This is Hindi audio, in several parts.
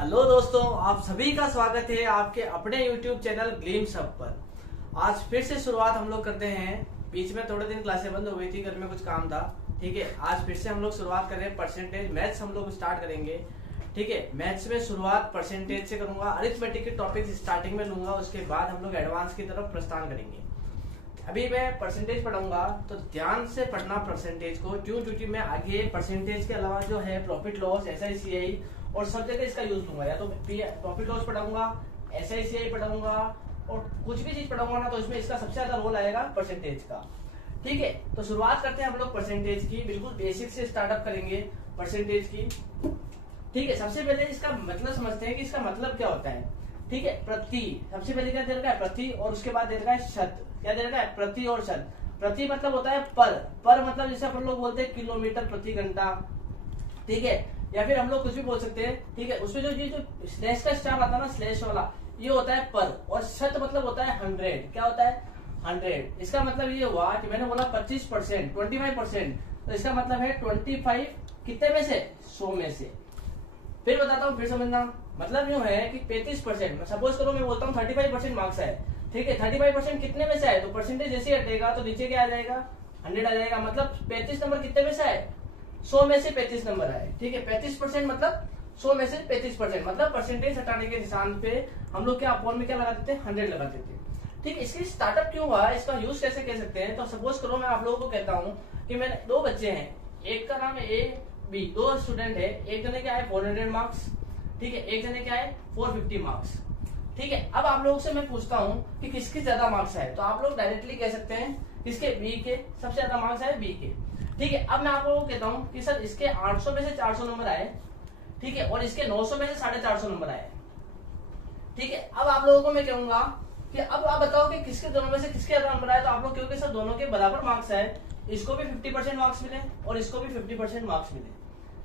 हेलो दोस्तों, आप सभी का स्वागत है आपके अपने YouTube चैनल ग्लिम्स हब पर। आज फिर से शुरुआत हम लोग करते हैं। बीच में थोड़े दिन क्लासें बंद हो गई थी, घर में कुछ काम था। ठीक है, आज फिर से हम लोग शुरुआत कर रहे हैं। परसेंटेज मैथ्स हम लोग स्टार्ट करेंगे। ठीक है, मैथ्स में शुरुआत परसेंटेज से करूंगा। अरिथमेटिक के टॉपिक स्टार्टिंग में लूंगा, उसके बाद हम लोग एडवांस की तरफ प्रस्थान करेंगे। अभी मैं परसेंटेज पढ़ाऊंगा तो ध्यान से पढ़ना परसेंटेज को, क्योंकि मैं आगे परसेंटेज के अलावा जो है प्रॉफिट लॉस, SICI और सब जगह इसका यूज लूंगा। या तो प्रॉफिट लॉस पढ़ाऊंगा, SICI पढ़ाऊंगा और कुछ भी चीज पढ़ाऊंगा ना, तो इसमें इसका सबसे ज्यादा रोल आएगा परसेंटेज का। ठीक है, तो शुरुआत करते हैं हम लोग परसेंटेज की। बिल्कुल बेसिक से स्टार्टअप करेंगे परसेंटेज की। ठीक है, सबसे पहले इसका मतलब समझते हैं कि इसका मतलब क्या होता है। ठीक है, प्रति सबसे पहले क्या दे रखा है, प्रति, और उसके बाद दे रखा है शत। क्या दे रखा है, प्रति और शत। प्रति मतलब होता है पर मतलब जैसे अपन लोग बोलते हैं किलोमीटर प्रति घंटा। ठीक है, या फिर हम लोग कुछ भी बोल सकते हैं। ठीक है, उसमें जो स्लैश का स्टार आता है ना, स्लैश वाला, ये होता है पर। और शत मतलब होता है 100। क्या होता है, 100। इसका मतलब ये हुआ कि मैंने बोला 25%, 25%, तो इसका मतलब है 25 कितने में से, 100 में से। फिर बताता हूँ, फिर समझना। मतलब यूं है कि 35%, सपोज करो मैं बोलता हूँ 35% मार्क्स है। ठीक है, 35% कितने में से आए, तो परसेंटेज जैसे हटेगा तो नीचे क्या आ जाएगा, 100 आ जाएगा। मतलब 35 नंबर कितने में से आए, 100 में से 35 नंबर आए। ठीक है, 35% मतलब 100 में से 35%, मतलब परसेंटेज हटाने के निशान पे हम लोग क्या अपॉन में क्या लगा देते हैं, 100 लगा देते हैं। ठीक है, इसकी स्टार्टअप क्यों हुआ, इसका यूज कैसे कह सकते हैं। तो सपोज करो मैं आप लोगों को कहता हूँ कि मैंने 2 बच्चे हैं, एक का नाम है A, B, 2 स्टूडेंट है। एक जने क्या है 400 मार्क्स। ठीक है, एक जने क्या है 450 मार्क्स। ठीक है, अब आप लोगों से मैं पूछता हूँ कि किसके ज्यादा मार्क्स आए, तो आप लोग डायरेक्टली कह सकते हैं किसके, B के सबसे ज्यादा मार्क्स आए, B के। ठीक है, अब मैं आप लोगों को कहता हूँ कि सर इसके 800 में से 400 नंबर आए। ठीक है, और इसके 900 में से 450 नंबर आए। ठीक है, अब आप लोगों को मैं कहूंगा कि अब आप बताओ कि किसके दोनों में से किसके ज्यादा नंबर आए, तो आप लोग क्योंकि सर दोनों के बराबर मार्क्स आए, इसको भी 50% मार्क्स मिले और इसको भी 50% मार्क्स मिले।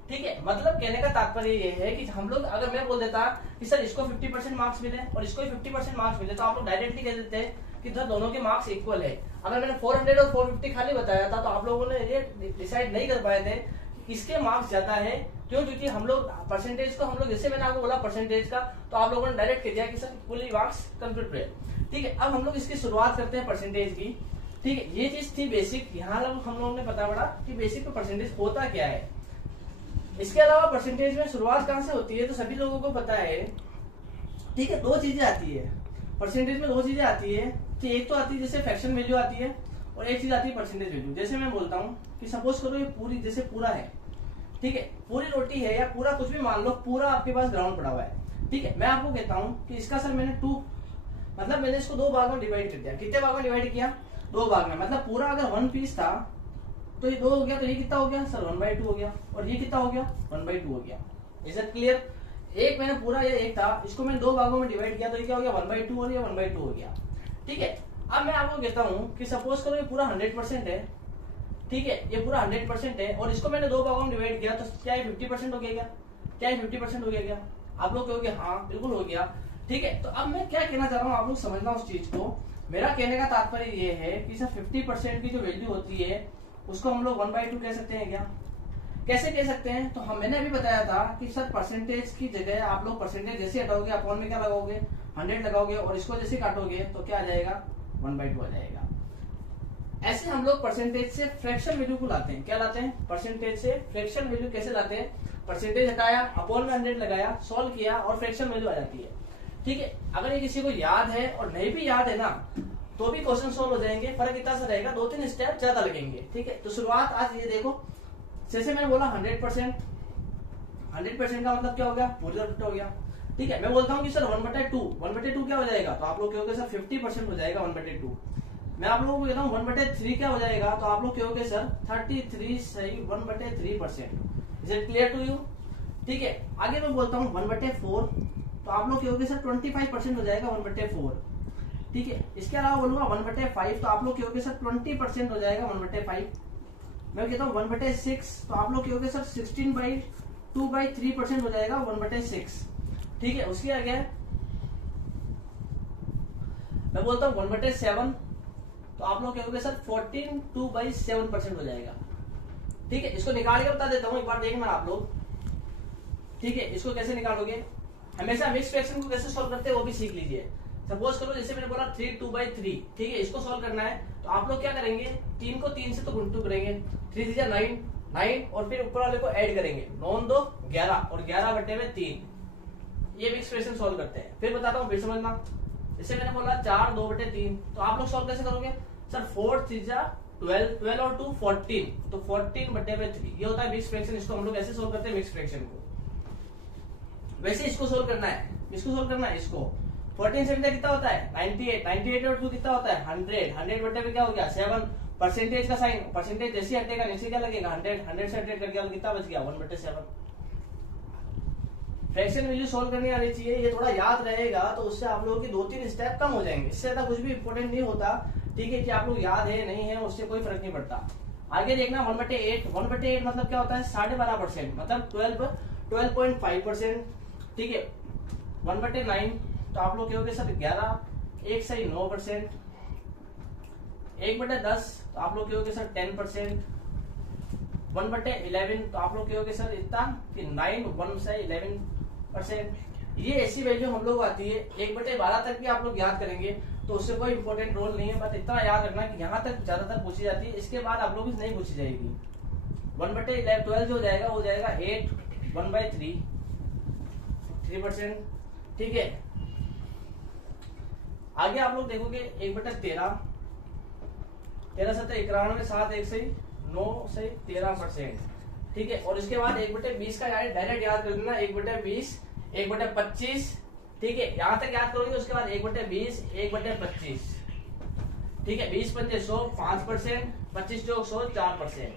ठीक है, मतलब कहने का तात्पर्य ये है कि हम लोग, अगर मैं बोल देता कि सर इसको 50% मार्क्स मिले और इसको भी 50% मार्क्स मिले, तो आप लोग डायरेक्टली कह देते हैं कि सर दोनों के मार्क्स इक्वल है। अगर मैंने 400 और 450 खाली बताया था, तो आप लोगों ने ये डिसाइड नहीं कर पाए थे कि किसके मार्क्स ज्यादा है। क्योंकि हम लोग परसेंटेज को, हम लोग जैसे मैंने आपको बोला परसेंटेज का, तो आप लोगों ने डायरेक्ट कह दिया कि सर इक्वली मार्क्स कंप्यूटर है। ठीक है, अब हम लोग इसकी शुरुआत करते हैं परसेंटेज की। ठीक है, ये चीज थी बेसिक। यहाँ हम लोगों ने पता पड़ा कि बेसिक में परसेंटेज होता क्या है। इसके अलावा परसेंटेज में शुरुआत कहां से होती है, तो सभी लोगों को पता है। ठीक है, 2 चीजें आती है परसेंटेज में, 2 चीजें आती है। तो एक तो आती है जैसे फ्रैक्शन वैल्यू आती है, और एक चीज आती है परसेंटेज वैल्यू। जैसे मैं बोलता हूँ कि सपोज करो ये पूरी, जैसे पूरा है, ठीक है, पूरी रोटी है या पूरा कुछ भी मान लो, पूरा आपके पास ग्राउंड पड़ा हुआ है। ठीक है, मैं आपको कहता हूँ कि इसका सर मैंने 2, मतलब मैंने इसको 2 भाग में डिवाइड कर दिया। कितने भाग में डिवाइड किया, 2 भाग में। मतलब पूरा अगर 1 पीस था तो ये 2 हो गया, तो ये कितना हो गया सर 1/2 हो गया, और ये कितना हो गया 1/2 हो गया। Is it clear. एक मैंने पूरा, ये एक था, इसको मैंने 2 भागों में डिवाइड किया, तो ये क्या हो गया 1/2 और ये 1/2 हो गया। ठीक है, अब मैं आपको कहता हूँ कि सपोज करो ये पूरा 100% है। ठीक है, ये पूरा 100% है और इसको मैंने 2 भागों में डिवाइड किया, तो क्या ये 50% हो गया, क्या ये 50% हो गया। आप लोग कहोगे हाँ बिल्कुल हो गया। ठीक है, तो अब मैं क्या कहना चाह रहा हूँ, आप लोग समझना उस चीज को। मेरा कहने का तात्पर्य ये है कि सर 50% की जो वैल्यू होती है उसको हम लोग 1/2 कह सकते हैं क्या, कैसे कह सकते हैं। तो मैंने अभी बताया था कि सर परसेंटेज की जगह आप लोग परसेंटेज जैसे हटाओगे, अपॉन में क्या लगाओगे, 100 लगाओगे, और इसको जैसे काटोगे तो क्या आ जाएगा 1/2 आ जाएगा। ऐसे हम लोग परसेंटेज से फ्रैक्शन वैल्यू को लाते हैं। क्या लाते हैं, परसेंटेज से फ्रैक्शन वैल्यू कैसे लाते हैं। परसेंटेज हटाया, अपॉन में 100 लगाया, सोल्व किया और फ्रैक्शन वैल्यू आ जाती है। ठीक है, अगर ये किसी को याद है और नहीं भी याद है ना, तो भी क्वेश्चन सोल्व हो जाएंगे। फर्क इतना सा रहेगा, 2-3 स्टेप ज्यादा लगेंगे। ठीक है, तो शुरुआत आज ये देखो, जैसे मैंने बोला 100%, 100% का मतलब क्या हो गया, पूरी तरफ हो गया। ठीक है, मैं बोलता हूँ कि सर 1/2 क्या हो जाएगा, तो आप लोग कहोगे सर 50% हो जाएगा 1/2। मैं आप लोगों को कहता हूँ 1/3 क्या हो जाएगा, तो आप लोग कहोगे सर 33 सही 1/3%। Is it clear to you. ठीक है, आगे मैं बोलता हूँ 1/4, तो आप लोग कहोगे सर 25% हो जाएगा 1/4। ठीक है, इसके अलावा बोलूंगा 1/5, तो आप लोग कहोगे सर 20% हो जाएगा 1/5। मैं कहता हूँ 1/6, तो आप लोग कहोगे सर 16/2/3% हो जाएगा 1/6। ठीक है, उसके आगे मैं बोलता हूँ 1/7, तो आप लोग कहोगे सर 14/2/7% हो जाएगा। ठीक है, इसको निकाल के बता देता हूँ, एक बार देखना आप लोग। ठीक है, इसको कैसे निकालोगे, हमेशा मिक्स फ्रैक्शन को कैसे सॉल्व करते हैं वो भी सीख लीजिए। सपोज करो जैसे मैंने बोला 3 2/3, ठीक है, इसको सॉल्व करना है तो आप लोग क्या करेंगे, 3 को 3 से तो गुणा करेंगे, 3 3 9 9 और फिर ऊपर वाले को ऐड करेंगे, 9 2 11 और 11/3 ये मिक्स फ्रैक्शन सॉल्व करते हैं। फिर बताता हूँ, फिर समझना। जैसे मैंने बोला 4 2/3 तो आप लोग सॉल्व कैसे करोगे सर, 4 3 12 12 और 2 14 तो 14/3 ये होता है मिक्स फ्रैक्शन। इसको हम लोग ऐसे सॉल्व करते हैं मिक्स फ्रैक्शन को। वैसे इसको सोल्व करना है, इसको सोल्व करना है, इसको 14 से कितना होता है 98 98 और 2 कितना होता है 100 100 बटे में क्या हो गया 7 परसेंटेज का साइन, परसेंटेज जैसे हटेगा नीचे क्या लगेगा 100 100 से 100 करके कितना बच गया 1/7। फ्रैक्शन वैल्यू सोल्व करनी आनी चाहिए, ये थोड़ा याद रहेगा तो उससे आप लोगों की 2-3 स्टेप कम हो जाएंगे। इससे ज्यादा कुछ भी इंपॉर्टेंट नहीं होता, ठीक है, कि आप लोग याद है नहीं है उससे कोई फर्क नहीं पड़ता। आगे देखना 1/8 1/8 मतलब क्या होता है 12.5%, मतलब 12.5%, ठीक है। 1/9 तो आप लोग कहोगे सर 11, 1 सही 9%, 1/10 तो आप लोग कहोगे सर 10%, 1/11 तो आप लोग कहोगे सर इतना कि 9 1 से 11%। ये ऐसी वैल्यू हम लोग आती है 1/12 तक भी आप लोग याद करेंगे तो उससे कोई इंपॉर्टेंट रोल नहीं है, बट इतना याद रखना कि यहाँ तक ज्यादातर पूछी जाती है, इसके बाद आप लोग नहीं पूछी जाएगी। 1/12 जो हो जाएगा वो जाएगा 8 1/3 3%, ठीक है। आगे आप लोग देखोगे 1/13 13 7 91 7 1 सही 9 सही 13%, ठीक है। और इसके बाद 1/20 का डायरेक्ट याद कर लेना 1/20 1/25, ठीक है, यहां तक याद करोगे। उसके बाद 1/20 1/25, ठीक है, 20 पंजे 100 5%, 25 जोग 100 4%।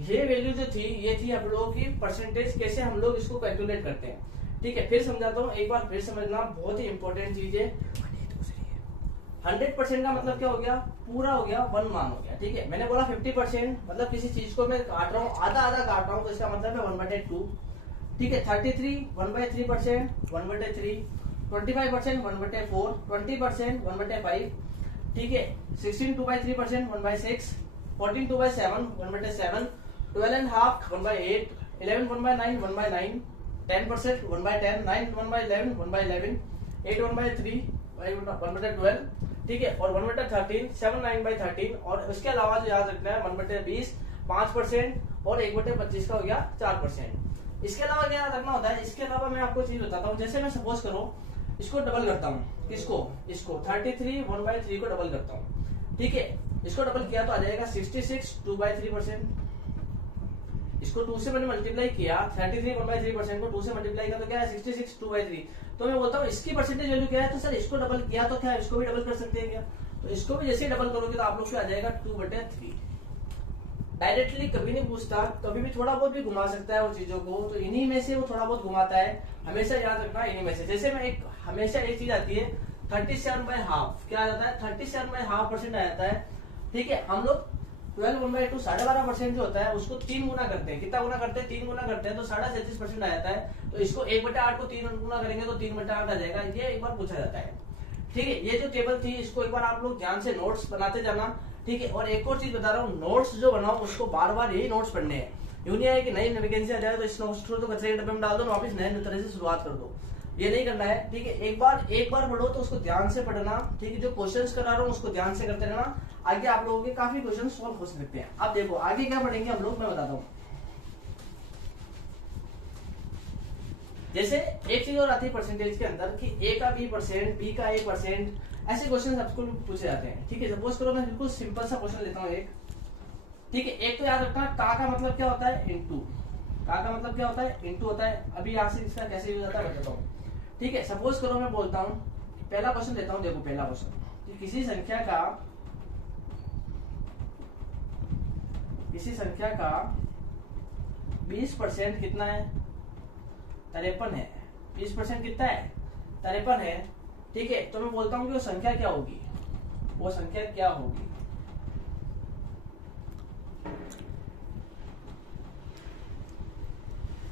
ये वैल्यू जो थी ये थी हम लोगों की परसेंटेज, कैसे हम लोग इसको कैलकुलेट करते हैं, ठीक है। फिर समझाता हूँ, एक बार फिर समझना, बहुत ही इंपॉर्टेंट चीज है। 100% का मतलब क्या हो गया, पूरा हो गया 1 मान हो गया, ठीक है। मैंने बोला 50% मतलब किसी चीज को मैं काट रहा हूँ, आधा आधा काट रहा हूँ तो इसका मतलब है 1/2, ठीक है। 33 1/3% 1/3, 25% 1/4, 20% 1/5, ठीक है। 16 2/3% 1/6, 14 2/7 1/7, 12.5 1/8, 11 1/9 1/9, 10% 1/10, 9 1/11 1/11, 8 1/3 1/12, ठीक है। और 1/13 7 9/13 और उसके अलावा जो याद रखना है 1/20 5% और 1/25 का हो गया 4%। इसके अलावा क्या याद रखना होता है, इसके अलावा मैं आपको चीज बताता हूँ। जैसे मैं सपोज करो इसको डबल करता हूँ, इसको 33 1/3 को डबल करता हूँ, ठीक है। इसको डबल किया तो आ जाएगा 66 2/3%। इसको 2 से मैंने मल्टीप्लाई किया, 33 1/3% को 2 से मल्टीप्लाई किया तो क्या है 66 2/3। तो मैं बोलता हूँ इसकी परसेंटेज वैल्यू क्या है, तो सर इसको डबल किया तो क्या इसको भी डबल कर सकते हैं क्या, तो इसको भी जैसे डबल करोगे तो आप लोग को आ जाएगा 2/3। डायरेक्टली कभी नहीं पूछता, कभी भी थोड़ा बहुत भी घुमा सकता है वो चीजों को, तो इन्हीं में से वो थोड़ा बहुत घुमाता है, हमेशा याद रखना इन्हीं में से। जैसे मैं एक हमेशा एक चीज आती है 37/2, क्या आ जाता है 37/2% आ जाता है, ठीक है। हम लोग 12 1/2 12.5% जो होता है उसको 3 गुना करते हैं, कितना गुना करते हैं 3 गुना करते हैं तो 37.5% आ जाता है। तो इसको 1/8 को 3 गुना करेंगे तो 3/8 आ जाएगा, ये एक बार पूछा जाता है, ठीक है। ये जो टेबल थी इसको एक बार आप लोग ध्यान से नोट्स बनाते जाना, ठीक है। और एक और चीज बता रहा हूँ, नोट्स जो बनाओ उसको बार बार यही नोट्स पढ़ने हैं, यूं नहीं है कि नई वैकेंसी आ जाए तो इस नोट्स को तो कचरे के डब्बे में डाल दो, वापस नए तरह से शुरुआत कर दो, ये नहीं करना है, ठीक है। एक बार पढ़ो तो उसको ध्यान से पढ़ना, ठीक है। जो क्वेश्चंस करा रहा हूँ उसको ध्यान से करते रहना, आगे आप लोगों के काफी क्वेश्चन सॉल्व हो सकते हैं। अब देखो आगे क्या पढ़ेंगे हम लोग, मैं बताता हूँ। जैसे एक चीज और आती है परसेंटेज के अंदर कि A का B%, B का A%, ऐसे क्वेश्चन आपको पूछे जाते हैं, ठीक है। सपोज करो मैं बिल्कुल सिंपल सा क्वेश्चन लेता हूँ एक, ठीक है। एक तो याद रखना का मतलब क्या होता है इनटू, का मतलब क्या होता है इनटू होता है। अभी यहाँ से इसका कैसे यूज होता है बताता हूँ, ठीक है। सपोज करो मैं बोलता हूँ, पहला क्वेश्चन लेता हूँ, देखो पहला क्वेश्चन, किसी संख्या का 20% कितना है 53 है, 20% कितना है 53 है, ठीक है। तो मैं बोलता हूँ कि वो संख्या क्या होगी,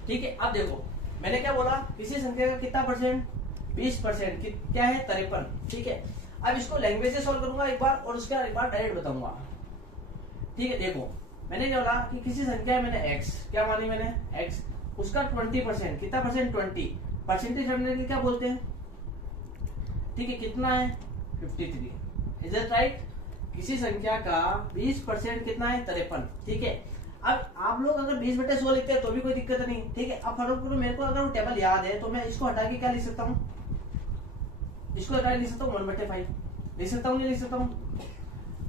ठीक है। अब देखो मैंने क्या बोला, किसी संख्या का कितना परसेंट 20%, क्या है 53, ठीक है। अब इसको लैंग्वेज से सॉल्व करूंगा एक बार और उसका एक बार डायरेक्ट बताऊंगा, ठीक है। देखो मैंने क्या बोला कि किसी संख्या है, मैंने x क्या मानी मैंने x, उसका 20% कितना परसेंट 20 परसेंटेज 100 के क्या बोलते हैं, ठीक है, कितना है 53, इज इट राइट। किसी संख्या का 20% कितना है 53, ठीक है। अब आप लोग अगर 20/100 लिखते हैं तो भी कोई दिक्कत नहीं, ठीक है। अब फर्क करो, मेरे को अगर वो टेबल याद है तो मैं इसको हटा के क्या लिख सकता हूँ, इसको हटा के लिख सकता हूँ 1/5 लिख सकता हूँ, नहीं लिख सकता हूँ,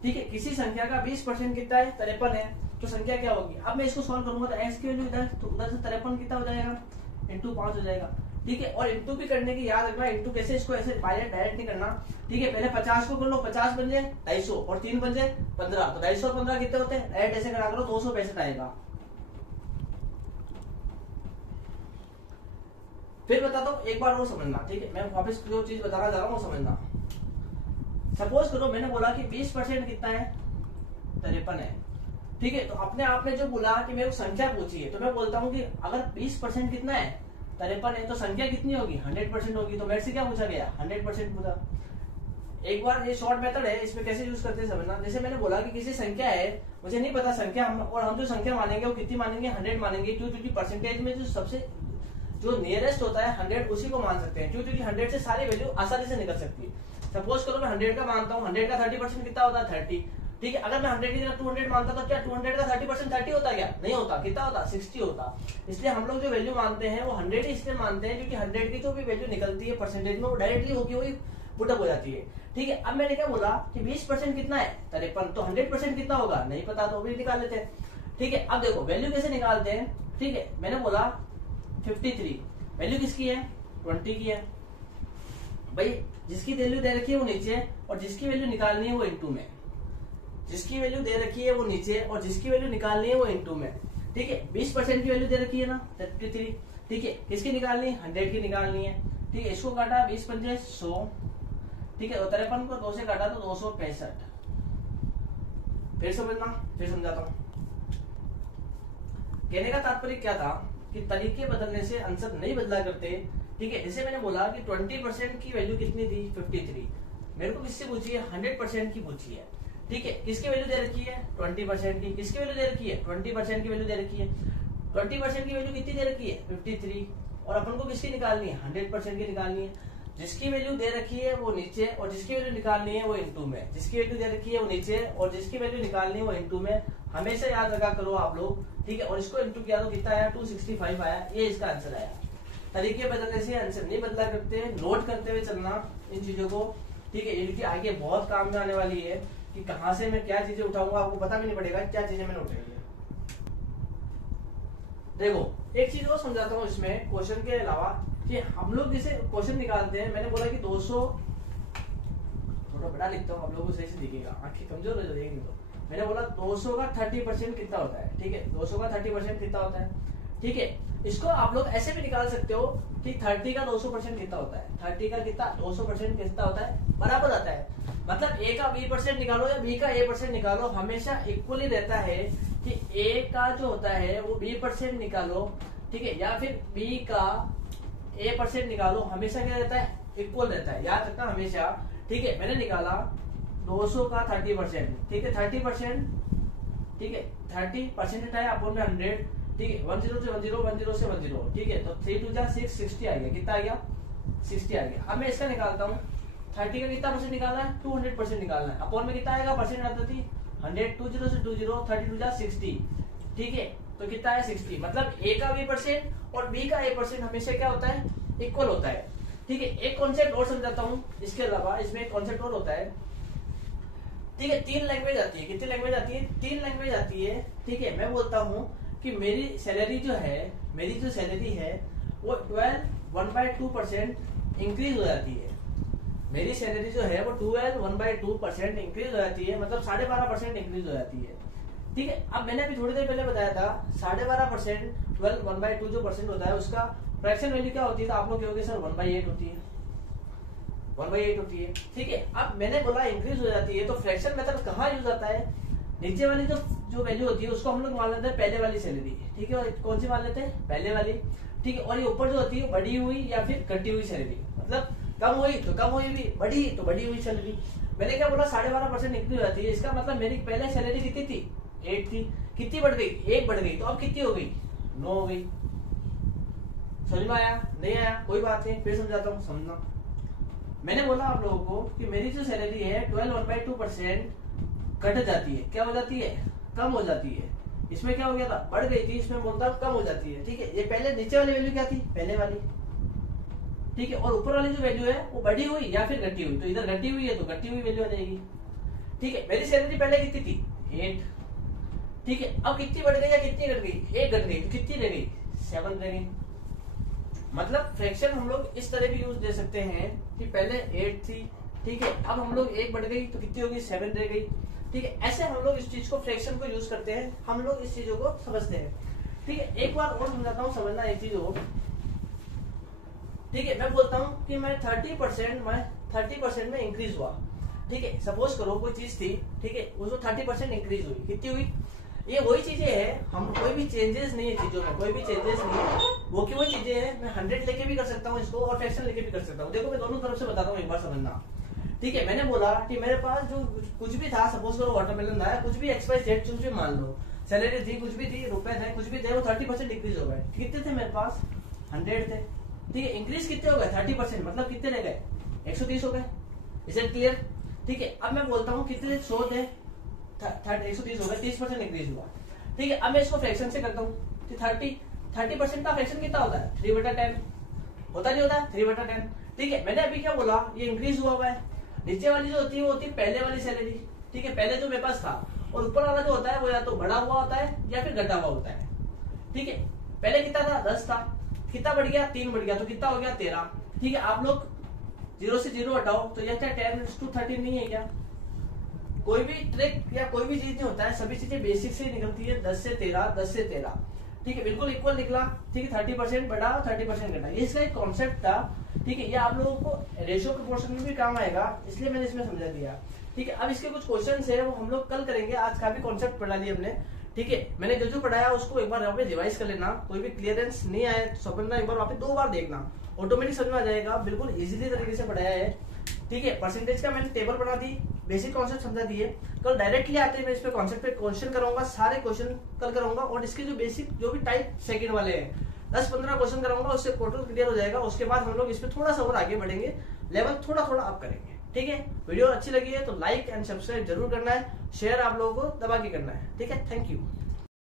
ठीक है। किसी संख्या का 20% कितना है 53 है, तो संख्या क्या होगी। अब मैं इसको सॉल्व करूंगा तो x की वैल्यू इधर, तो उधर से 53 कितना हो जाएगा इंटू 5 हो जाएगा, ठीक है। और इंटू भी करने की याद रखना, इंटू कैसे, इसको ऐसे डायरेक्ट नहीं करना, ठीक है। पहले 50 को कर लो, 50 बन जाए 250 और 3 बन जाए 15, तो 250 और 15 कितने होते हैं, डायरेक्ट ऐसे करा करो 265 आएगा। फिर बताता हूँ एक बार वो समझना, ठीक है। मैं वापस जो चीज बताना जा रहा हूँ वो समझना। सपोज करो मैंने बोला कि 20% कितना है 53 है, ठीक है। तो अपने आप ने जो बोला कि मेरे को संख्या पूछी है, तो मैं बोलता हूँ कि अगर 20% कितना है 53 है तो संख्या कितनी होगी 100% होगी। तो मेरे से क्या पूछा गया 100% पूछा। एक बार ये शॉर्ट मेथड है, इसमें कैसे यूज करते हैं समझना। जैसे मैंने बोला कि किसी संख्या है, मुझे नहीं पता संख्या, और हम जो संख्या मानेंगे वो कितनी मानेंगे 100 मानेंगे, क्यों, क्योंकि परसेंटेज में जो सबसे जो नियरेस्ट होता है 100 उसी को मान सकते हैं, क्यों, क्योंकि 100 से सारी वैल्यू आसानी से निकल सकती है। सपोज करो मैं 100 का मानता हूँ, 100 का 30% कितना होता है 30, ठीक है। अगर मैं 100 की जगह 200 मानता तो क्या 200 का 30% 30 होता, क्या नहीं होता, कितना होता 60 होता। इसलिए हम लोग जो वैल्यू मानते हैं वो 100 ही इसलिए मानते हैं क्योंकि 100 की जो भी वैल्यू निकलती है परसेंटेज में वो डायरेक्टली होगी वही पुटअप हो जाती है, ठीक है। अब मैंने क्या बोला कि 20% कितना है 53, तो 100% कितना होगा नहीं पता, तो भी निकाल लेते हैं, ठीक है। अब देखो वैल्यू कैसे निकालते हैं, ठीक है। मैंने बोला 53, वैल्यू किसकी है 20 की है भाई, जिसकी वैल्यू दे रखी है वो नीचे और जिसकी वैल्यू निकालनी है वो इनटू में, जिसकी वैल्यू दे रखी है वो नीचे और जिसकी वैल्यू निकालनी है वो इनटू में, ठीक है। 20% की वैल्यू दे रखी है ना 33, ठीक है। किसकी निकालनी है 100 की निकालनी है, ठीक है। इसको काटा 20 पंजे 100, ठीक है। 53 को 2 से काटा तो 265। फिर समझना, फिर समझाता हूँ। कहने का तात्पर्य क्या था कि तरीके बदलने से आंसर नहीं बदला करते, ठीक है। जैसे मैंने बोला कि 20% की वैल्यू कितनी थी 53, मेरे को किससे पूछी है 100% की पूछी है, ठीक है। किसकी वैल्यू दे रखी है 20% की, किसकी वैल्यू दे रखी है 20% की वैल्यू दे रखी है, 20% की वैल्यू कितनी दे रखी है 53, और अपन को किसकी निकालनी है 100% की निकालनी है। जिसकी वैल्यू दे रखी है वो नीचे और जिसकी वैल्यू निकालनी है वो इनटू में, जिसकी वैल्यू दे रखी है वो नीचे और जिसकी वैल्यू निकालनी है वो इनटू में, हमेशा याद रखा करो आप लोग, ठीक है। और इसको इनटू किया तो कितना आया 265 आया, ये इसका आंसर आया। तरीके बदलने से आंसर नहीं बदला करते, नोट करते हुए चलना इन चीजों को, ठीक है। इनकी आगे बहुत काम में आने वाली है कि कहां से मैं क्या चीजें उठाऊंगा, आपको पता भी नहीं पड़ेगा क्या चीजें मैंने उठाई है। देखो एक चीज और समझाता हूँ इसमें क्वेश्चन के अलावा, कि हम लोग जैसे क्वेश्चन निकालते हैं, मैंने बोला कि 200, थोड़ा बड़ा लिखता हूँ आप लोगों को सही से दिखेगा, आंखें कमजोर हो जाएगी तो। मैंने बोला 200 का 30% कितना होता है, ठीक है। 200 का 30% कितना होता है, ठीक है। इसको आप लोग ऐसे भी निकाल सकते हो कि 30 का 200% कितना होता है, 30 का कितना 200% कितना होता है, बराबर आता है। मतलब a का b% निकालो या b का a% निकालो, हमेशा इक्वली रहता है कि a का जो होता है वो b% निकालो, ठीक है, या फिर b का a% निकालो, हमेशा क्या रहता है इक्वल रहता है, याद रखना हमेशा, ठीक है। मैंने निकाला 200 का 30%, ठीक है, 30%, ठीक है, 30% है अपॉन में 100, ठीक है। 10 से 10 10 से 10, ठीक है। तो 3 2 जा 6 60 आ गया, कितना आ गया 60 आ गया। अब मैं इसका निकालता हूँ, 30 का कितना परसेंट निकालना है 200% निकालना है, अपॉन में कितना आएगा परसेंट आता थी 100, 20 से 20, 32 जा 60, ठीक है। तो कितना है 60, मतलब a का b% और b का a% हमेशा क्या होता है इक्वल होता है, ठीक है। एक कॉन्सेप्ट और समझाता हूँ इसके अलावा, इसमें एक कॉन्सेप्ट और होता है, ठीक है। 3 लैंग्वेज आती है, कितनी लैंग्वेज आती है 3 लैंग्वेज आती है, ठीक है। मैं बोलता हूँ कि मेरी सैलरी जो है, मेरी जो सैलरी है वो 1/2% इंक्रीज हो जाती है, मेरी सैलरी जो है वो 1/2% इंक्रीज हो जाती है, मतलब 12.5% इंक्रीज हो जाती है, ठीक है। अब मैंने अभी थोड़ी देर पहले बताया था 12.5%, 1/2 जो परसेंट होता है उसका फ्रैक्शन वैल्यू क्या होती है, तो आप लोग कहोगे सर 1/8 होती है, 1/8 होती है, ठीक है। अब मैंने बोला इंक्रीज हो जाती है, तो फ्रैक्शन मेथड कहाँ यूज आता है, नीचे वाली जो वैल्यू होती है उसको हम लोग मान लेते हैं पहले वाली सैलरी, ठीक है। कौन सी मान लेते हैं पहले वाली, ठीक है। और ये ऊपर जो होती है बढ़ी हुई या फिर घटी हुई सैलरी, मतलब कम हुई तो कम हुई भी, बढ़ी तो बढ़ी हुई सैलरी। मैंने क्या बोला 12.5% इंक्रीज हो जाती है, इसका मतलब मेरी पहले सैलरी कितनी थी 8 थी, कितनी बढ़ गई 1 बढ़ गई, तो अब कितनी हो गई 9 हो गई। समझ में आया? नहीं आया? कोई बात नहीं, फिर समझाता हूँ, समझना। मैंने बोला आप लोगों को कि मेरी जो सैलरी है 12.2% घट जाती है। क्या हो जाती है? कम हो जाती है। इसमें क्या हो गया था? बढ़ गई थी, इसमें बोलता हूँ कम हो जाती है। ठीक है, ये पहले नीचे वाली वैल्यू क्या थी? पहले वाली। ठीक है, और ऊपर वाली जो वैल्यू है वो बढ़ी हुई या फिर घटी हुई, तो इधर घटी हुई है तो घटी हुई वैल्यू आ जाएगी। ठीक है, मेरी सैलरी पहले कितनी थी? 8। ठीक है, अब कितनी बढ़ गई या कितनी घट गई? 1 घट गई, तो कितनी रह गई? 7 रह गई। मतलब फ्रैक्शन हम लोग इस तरह भी यूज दे सकते हैं कि पहले 8 थी, ठीक है, अब हम लोग 1 बढ़ गई तो कितनी होगी? 7 रह गई। ठीक है, ऐसे हम लोग इस चीज को फ्रैक्शन को यूज करते हैं, हम लोग इस चीजों को समझते हैं। ठीक है, एक बार और समझाता हूँ, समझना एक चीज हो। ठीक है, मैं बोलता हूँ कि मैं 30% में इंक्रीज हुआ। ठीक है, सपोज करो कोई चीज थी, ठीक है, उसको 30% इंक्रीज हुई। कितनी हुई? ये वही चीजें हैं, हम कोई भी चेंजेस नहीं है चीजों में, कोई भी चेंजेस नहीं है, वो की वही चीजें हैं। मैं 100 लेके भी कर सकता हूँ इसको और फ्रैक्शन लेके भी कर सकता हूँ। देखो मैं दोनों तरफ से बताता हूँ, एक बार समझना। ठीक है, मैंने बोला कि मेरे पास जो कुछ भी था, सपोज करो वाटरमेलन था, कुछ भी XYZ कुछ भी मान लो, सैलरी थी, कुछ भी थी, रुपए थे, कुछ भी थे, वो 30% इंक्रीज हो गए। कितने थे मेरे पास? 100 थे। ठीक है, इंक्रीज कितने हो गए? 30%, मतलब कितने रह गए? 130 हो गए। Is it clear? ठीक है, अब मैं बोलता हूँ कितने 100 थे, 130 हो गए, 30% इंक्रीज हुआ। ठीक है, अब मैं इसको फ्रैक्शन से करता हूँ कि 30% का फ्रैक्शन कितना होता है? 3/10 होता नहीं होता? 3/10। ठीक है, मैंने अभी क्या बोला? ये इंक्रीज हुआ है। नीचे वाली जो होती है वो होती है पहले वाली सैलरी। ठीक है, पहले जो मेरे पास था, और ऊपर वाला जो होता है वो या तो बढ़ा हुआ होता है या फिर घटा हुआ होता है। ठीक है, पहले कितना था? 10 था, कितना बढ़ गया? 3 बढ़ गया, तो कितना हो गया? 13। ठीक है, आप लोग 0 से 0 हटाओ तो यह क्या 10:13 नहीं है क्या? कोई भी ट्रिक या कोई भी चीज नहीं होता है, सभी चीजें बेसिक से निकलती है। 10 से 13, 10 से 13। ठीक है, बिल्कुल इक्वल निकला। ठीक है, 30% बढ़ा, 30% घटा, ये इसका एक कॉन्सेप्ट था। ठीक है, ये आप लोगों को रेशियो प्रोपोर्शन में भी काम आएगा, इसलिए मैंने इसमें समझा दिया। ठीक है, अब इसके कुछ क्वेश्चंस है वो हम लोग कल करेंगे, आज काफी कॉन्सेप्ट पढ़ा लिया हमने। ठीक है, मैंने जो पढ़ाया उसको एक बार यहाँ पे रिवाइज कर लेना, कोई भी क्लियरेंस नहीं आए तो समझना, एक बार वहाँ पे 2 बार देखना, ऑटोमेटिक समझ में आ जाएगा। बिल्कुल इजीली तरीके से पढ़ाया है। ठीक है, परसेंटेज का मैंने टेबल बना दी, बेसिक कॉन्सेप्ट समझा दिए। कल डायरेक्टली आते हैं मैं इस पे कॉन्सेप्ट पे क्वेश्चन कराऊंगा, सारे क्वेश्चन कल कराऊंगा, और इसके जो बेसिक जो भी टाइप सेकंड वाले हैं 10-15 क्वेश्चन कराऊंगा, उससे टोटल क्लियर हो जाएगा। उसके बाद हम लोग इस पे थोड़ा सा और आगे बढ़ेंगे, लेवल थोड़ा थोड़ा अप करेंगे। ठीक है, वीडियो अच्छी लगी है तो लाइक एंड सब्सक्राइब जरूर करना है, शेयर आप लोगों को दबा के करना है। ठीक है, थैंक यू।